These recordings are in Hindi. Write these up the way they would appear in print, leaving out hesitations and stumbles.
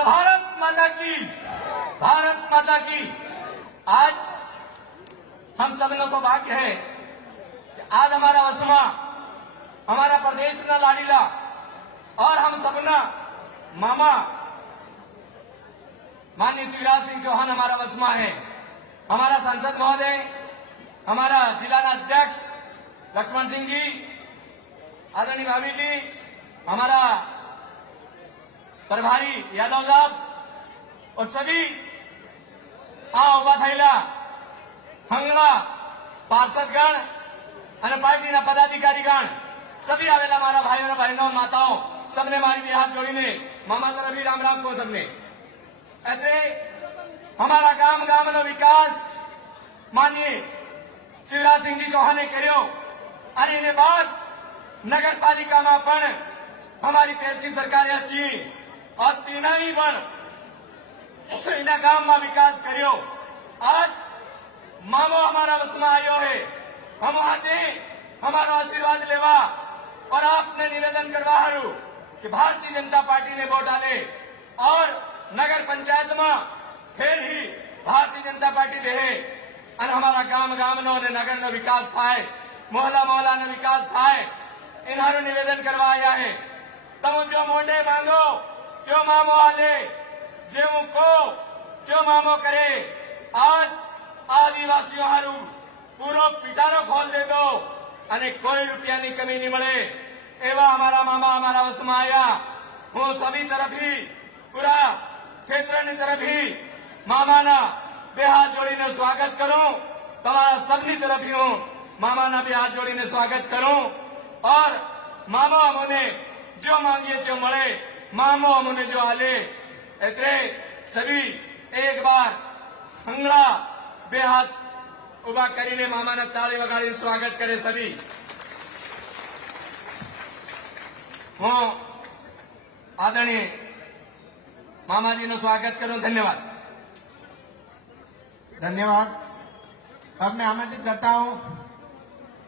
भारत माता की, भारत माता की। आज हम सबनो सौभाग्य है कि आज हमारा वसमा, हमारा प्रदेश ना लाडीला और हम सबना मामा माननीय शिवराज सिंह चौहान हमारा वसमा है। हमारा सांसद महोदय, हमारा जिला अध्यक्ष लक्ष्मण सिंह जी, आदरणीय भाभी जी, हमारा प्रभारी यादव साहब और सभी उभा थयेला हंगला पार्षदगण અને પાર્ટીના પદાધિકારીગણ સભી આવેલા મારા ભાઈઓ બહેનો માતાઓ सबने मारी भी हाथ जोड़ीने मामा तरफ भी राम राम को सबने એટલે हमारा गाम गामનો विकास माननीय शिवराज सिंह जी चौहाने કર્યો અને એને બાદ નગરપાલિકામાં પણ हमारी पेरची सरकारे હતી और तीनाई पण એના ગામમાં વિકાસ કર્યો। आज मामो हमारा वसमा आयो है, हम आते हमारा आशीर्वाद लेवा और आपने निवेदन करवा हारू कि भारतीय जनता पार्टी ने वोट डाले और नगर पंचायत में फिर ही भारतीय जनता पार्टी दे और हमारा गाम गामनो ने नगर नो विकास थाय, मोहल्ला मोहल्ला नो विकास थाय, इन्हारो निवेदन करवाया है। तमु जो मोंडे मांगो क्यों मामो आले, जेवू को क्यों मामो करे। आज आदिवासियों हारू पूरो पिटारो खोल दे दो અને કોઈ રૂપિયાની કમી નહીં મળે એવા અમારા મામા અમારા વસમાં આયા। હું સभी तरफ ही पूरा क्षेत्रની तरफ ही મામાના બે હાથ જોડીને સ્વાગત કરું। તમારા સબની तरफ ही હું મામાના બે હાથ જોડીને સ્વાગત કરું और મામો અમને जो मांगिए त्यो મળે, મામો અમને जो આલે। એટલે सभी एक बार हंगला બે હાથ उभा करीने मामाना ताली वगाड़ी स्वागत करे सभी। હું आदरणीय मामा जी नो स्वागत करूं। धन्यवाद। धन्यवाद। अब मैं आमंत्रित करता हूं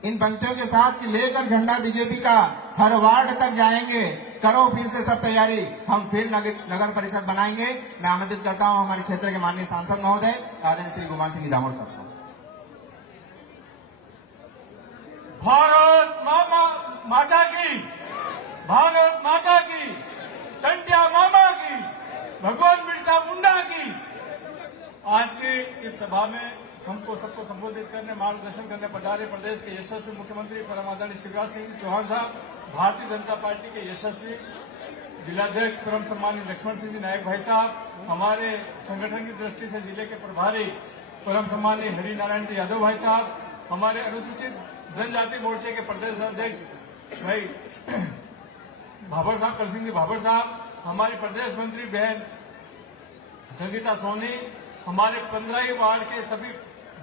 इन पंक्तियों के साथ कि लेकर झंडा बीजेपी का हर वार्ड तक जाएंगे, करो फिर से सब तैयारी, हम फिर नगर परिषद बनाएंगे। मैं आमंत्रित करता हूं हमारे क्षेत्र के माननीय सांसद महोदय आदरणीय श्री गुमान सिंह दामोद साहब को। भारत माता की, भारत माता की, टंटिया मामा की, भगवान बिरसा मुंडा की। आज के इस सभा में हमको सबको संबोधित करने, मार्गदर्शन करने पधारे प्रदेश के यशस्वी मुख्यमंत्री परम आदरणीय शिवराज सिंह चौहान साहब, भारतीय जनता पार्टी के यशस्वी जिलाध्यक्ष परम सम्मानित लक्ष्मण सिंह जी नायक भाई साहब, हमारे संगठन की दृष्टि से जिले के प्रभारी परम सम्मानित हरि नारायण जी यादव भाई साहब, हमारे अनुसूचित जनजाति मोर्चे के प्रदेश अध्यक्ष भाई भाभर साहब, करसिंह जी भाभर साहब, हमारी प्रदेश मंत्री बहन संगीता सोनी, हमारे 15 वार्ड के सभी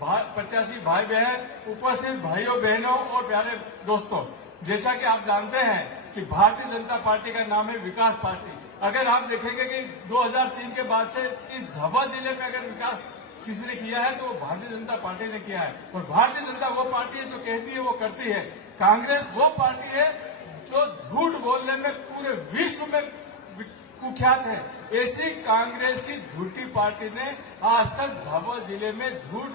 प्रत्याशी भाई बहन, उपस्थित भाइयों बहनों और प्यारे दोस्तों, जैसा कि आप जानते हैं कि भारतीय जनता पार्टी का नाम है विकास पार्टी। अगर आप देखेंगे कि 2003 के बाद से इस झाबुआ जिले में अगर विकास किसी ने किया है तो वो भारतीय जनता पार्टी ने किया है। और भारतीय जनता वो पार्टी है जो कहती है वो करती है। कांग्रेस वो पार्टी है जो झूठ बोलने में पूरे विश्व में कुख्यात है। ऐसी कांग्रेस की झूठी पार्टी ने आज तक झाबुआ जिले में झूठ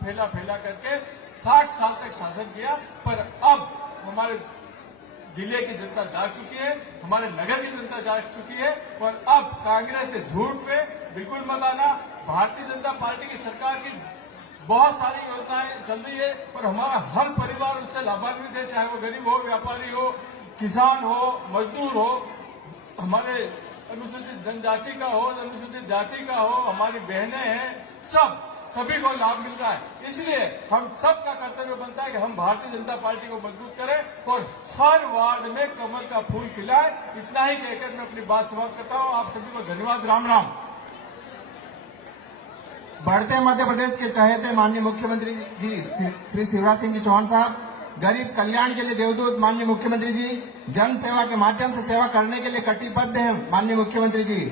फैला करके 60 साल तक शासन किया, पर अब हमारे जिले की जनता जाग चुकी है, हमारे नगर की जनता जाग चुकी है और अब कांग्रेस के झूठ पे बिल्कुल मत आना। भारतीय जनता पार्टी की सरकार की बहुत सारी योजनाएं चल रही है और हमारा हर परिवार उससे लाभान्वित है, चाहे वो गरीब हो, व्यापारी हो, किसान हो, मजदूर हो, हमारे अनुसूचित जनजाति का हो, अनुसूचित जाति का हो, हमारी बहनें हैं, सभी को लाभ मिल रहा है। इसलिए हम सबका कर्तव्य बनता है कि हम भारतीय जनता पार्टी को मजबूत करें और हर वार्ड में कमल का फूल खिलाए। इतना ही कहकर मैं अपनी बात समाप्त करता हूं। आप सभी को धन्यवाद। राम राम। बढ़ते मध्य प्रदेश के चहेते माननीय मुख्यमंत्री जी श्री शिवराज सिंह जी चौहान साहब, गरीब कल्याण के लिए देवदूत माननीय मुख्यमंत्री जी, जन सेवा के माध्यम से सेवा करने के लिए कटिबद्ध हैं माननीय मुख्यमंत्री जी,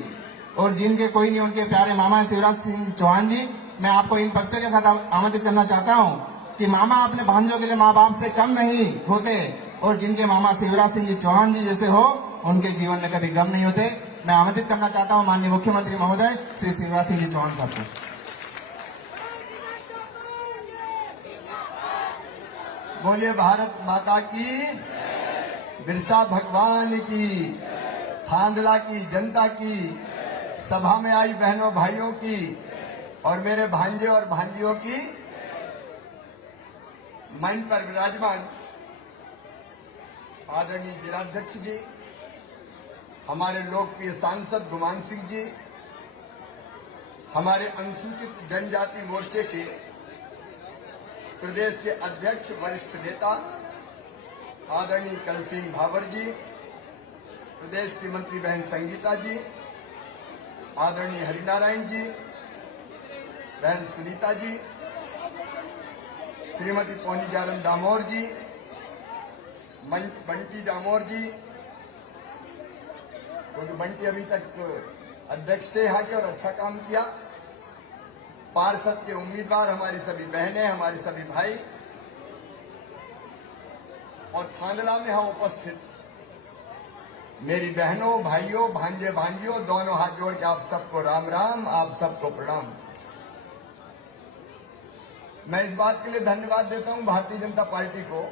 और जिनके कोई नहीं उनके प्यारे मामा शिवराज सिंह चौहान जी। मैं आपको इन पंक्तियों के साथ आमंत्रित करना चाहता हूं कि मामा अपने भांजों के लिए माँ बाप से कम नहीं होते और जिनके मामा शिवराज सिंह जी चौहान जी जैसे हो उनके जीवन में कभी गम नहीं होते। मैं आमंत्रित करना चाहता हूं माननीय मुख्यमंत्री महोदय श्री शिवराज सिंह जी चौहान साहब को। बोलिए भारत माता की, बिरसा भगवान की, थांदला की जनता की, सभा में आई बहनों भाइयों की और मेरे भांजे और भांजियों की। मंच पर विराजमान आदरणीय जिलाध्यक्ष जी, हमारे लोकप्रिय सांसद गुमान सिंह जी, हमारे अनुसूचित जनजाति मोर्चे के प्रदेश के अध्यक्ष वरिष्ठ नेता आदरणीय कलसिंह भावर जी, प्रदेश की मंत्री बहन संगीता जी, आदरणीय हरिनारायण जी, बहन सुनीता जी, श्रीमती पौनी जारम डामोर जी, बंटी डामोर जी, क्योंकि बंटी अभी तक अध्यक्ष थे यहाँ के और अच्छा काम किया, पार्षद के उम्मीदवार, हमारी सभी बहनें, हमारे सभी भाई और थांदला में यहाँ उपस्थित मेरी बहनों भाइयों भांजे भांजियों, दोनों हाथ जोड़ के आप सबको राम राम, आप सबको प्रणाम। मैं इस बात के लिए धन्यवाद देता हूं भारतीय जनता पार्टी को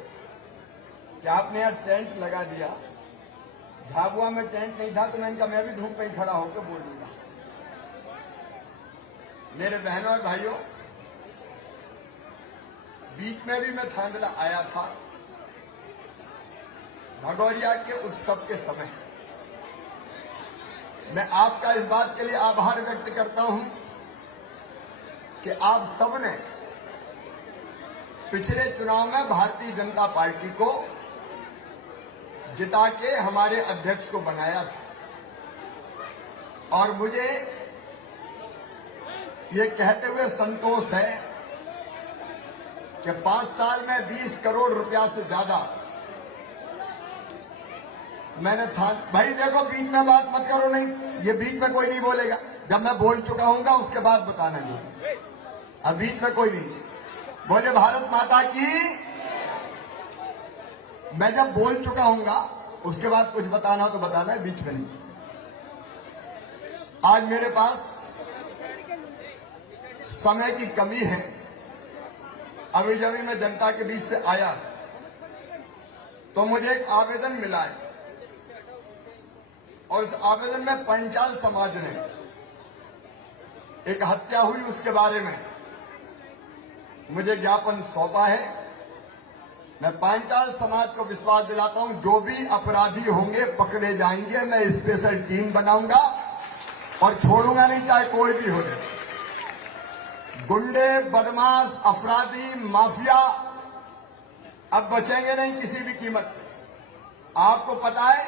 कि आपने यहाँ टेंट लगा दिया। झाबुआ में टेंट नहीं था तो मैंने कहा मैं भी धूप में ही खड़ा होकर बोलूंगा। मेरे बहनों और भाइयों, बीच में भी मैं थांदला आया था भगौरिया के उत्सव के समय। मैं आपका इस बात के लिए आभार व्यक्त करता हूं कि आप सबने पिछले चुनाव में भारतीय जनता पार्टी को जिता के हमारे अध्यक्ष को बनाया था और मुझे ये कहते हुए संतोष है कि 5 साल में 20 करोड़ रुपया से ज्यादा मैंने था। भाई देखो, बीच में बात मत करो, नहीं ये बीच में कोई नहीं बोलेगा। जब मैं बोल चुका हूंगा उसके बाद बताना नहीं, अब बीच में कोई नहीं। बोले भारत माता की। मैं जब बोल चुका हूंगा उसके बाद कुछ बताना हो तो बताना है, बीच में नहीं। आज मेरे पास समय की कमी है। अभी जब मैं जनता के बीच से आया तो मुझे एक आवेदन मिला है और इस आवेदन में पंचाल समाज ने एक हत्या हुई उसके बारे में मुझे ज्ञापन सौंपा है। मैं पांचाल समाज को विश्वास दिलाता हूं, जो भी अपराधी होंगे पकड़े जाएंगे। मैं स्पेशल टीम बनाऊंगा और छोड़ूंगा नहीं, चाहे कोई भी हो जाए। गुंडे, बदमाश, अपराधी, माफिया अब बचेंगे नहीं किसी भी कीमत पे। आपको पता है,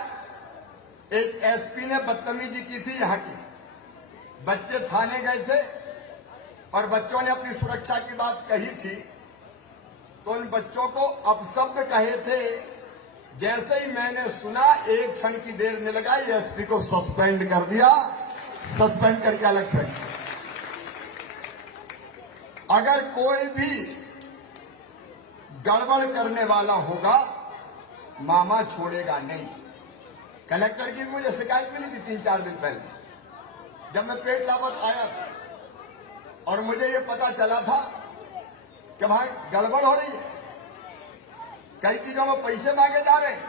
एक एसपी ने बदतमीजी की थी यहाँ की। बच्चे थाने गए थे और बच्चों ने अपनी सुरक्षा की बात कही थी तो उन बच्चों को अपशब्द कहे थे। जैसे ही मैंने सुना, एक क्षण की देर में लगा, एसपी को सस्पेंड कर दिया, सस्पेंड करके अलग फेंक दिया। अगर कोई भी गड़बड़ करने वाला होगा, मामा छोड़ेगा नहीं। कलेक्टर की मुझे शिकायत मिली थी 3-4 दिन पहले, जब मैं पेट लापत आया था और मुझे ये पता चला था कि भाई गड़बड़ हो रही है, कई चीजों में पैसे मांगे जा रहे हैं।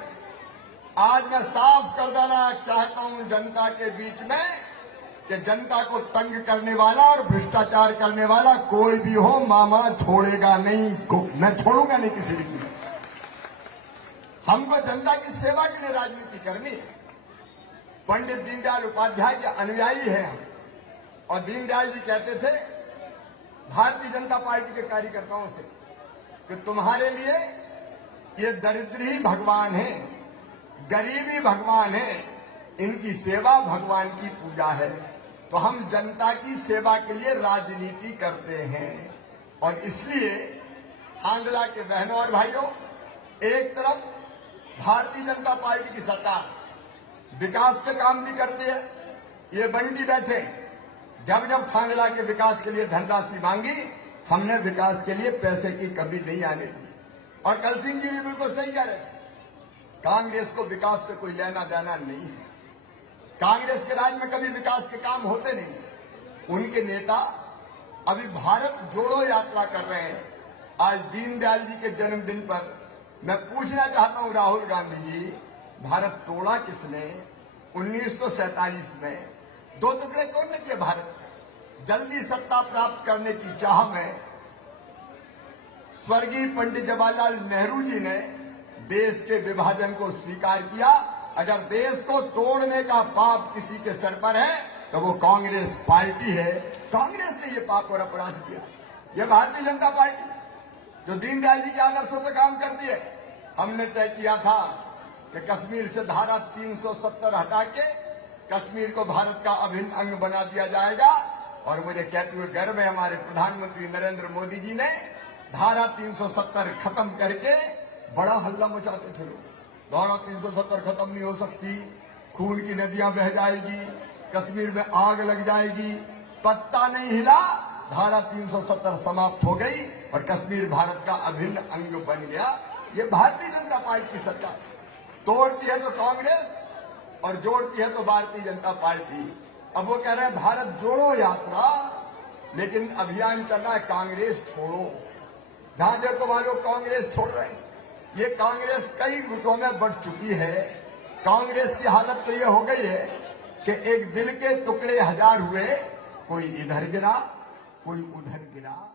आज मैं साफ कर देना चाहता हूं जनता के बीच में कि जनता को तंग करने वाला और भ्रष्टाचार करने वाला कोई भी हो, मामा छोड़ेगा नहीं। मैं छोड़ूंगा नहीं किसी भी कीमत। हमको जनता की सेवा के लिए राजनीति करनी है। पंडित दीनदयाल उपाध्याय के अनुयायी है हम, और दीनदयाल जी कहते थे भारतीय जनता पार्टी के कार्यकर्ताओं से कि तुम्हारे लिए ये दरिद्र ही भगवान है, गरीबी भगवान है, इनकी सेवा भगवान की पूजा है। तो हम जनता की सेवा के लिए राजनीति करते हैं और इसलिए थांदला के बहनों और भाइयों, एक तरफ भारतीय जनता पार्टी की सरकार विकास के काम भी करती है। ये बंटी बैठे, जब जब थांदला के विकास के लिए धनराशि मांगी, हमने विकास के लिए पैसे की कमी नहीं आने दी। और कलसिंह जी भी बिल्कुल सही कह रहे थे, कांग्रेस को विकास से कोई लेना देना नहीं है। कांग्रेस के राज में कभी विकास के काम होते नहीं। उनके नेता अभी भारत जोड़ो यात्रा कर रहे हैं। आज दीनदयाल जी के जन्मदिन पर मैं पूछना चाहता हूं, राहुल गांधी जी, भारत तोड़ा किसने? 1947 में 2 टुकड़े तोड़ने चाहिए भारत के। जल्दी सत्ता प्राप्त करने की चाह में स्वर्गीय पंडित जवाहरलाल नेहरू जी ने देश के विभाजन को स्वीकार किया। अगर देश को तोड़ने का पाप किसी के सर पर है तो वो कांग्रेस पार्टी है। कांग्रेस ने ये पाप और अपराध किया। ये भारतीय जनता पार्टी जो दीनदयाल जी के आदर्शों पर काम करती है। हमने तय किया था कि कश्मीर से धारा 370 हटा के कश्मीर को भारत का अभिन्न अंग बना दिया जाएगा। और मुझे कहते हुए गर्व है, हमारे प्रधानमंत्री नरेंद्र मोदी जी ने धारा 370 खत्म करके बड़ा हल्ला मचाते थे लोग। धारा 370 खत्म नहीं हो सकती, खून की नदियां बह जाएगी, कश्मीर में आग लग जाएगी। पत्ता नहीं हिला, धारा 370 समाप्त हो गई और कश्मीर भारत का अभिन्न अंग बन गया। ये भारतीय जनता पार्टी की सरकार तोड़ती है तो कांग्रेस और जोड़ती है तो भारतीय जनता पार्टी। अब वो कह रहे हैं भारत जोड़ो यात्रा, लेकिन अभियान चल रहा है कांग्रेस छोड़ो। जहां देखो वहां लोग कांग्रेस छोड़ रहे हैं। ये कांग्रेस कई गुटों में बढ़ चुकी है। कांग्रेस की हालत तो ये हो गई है कि एक दिल के टुकड़े 1000 हुए, कोई इधर गिरा कोई उधर गिरा।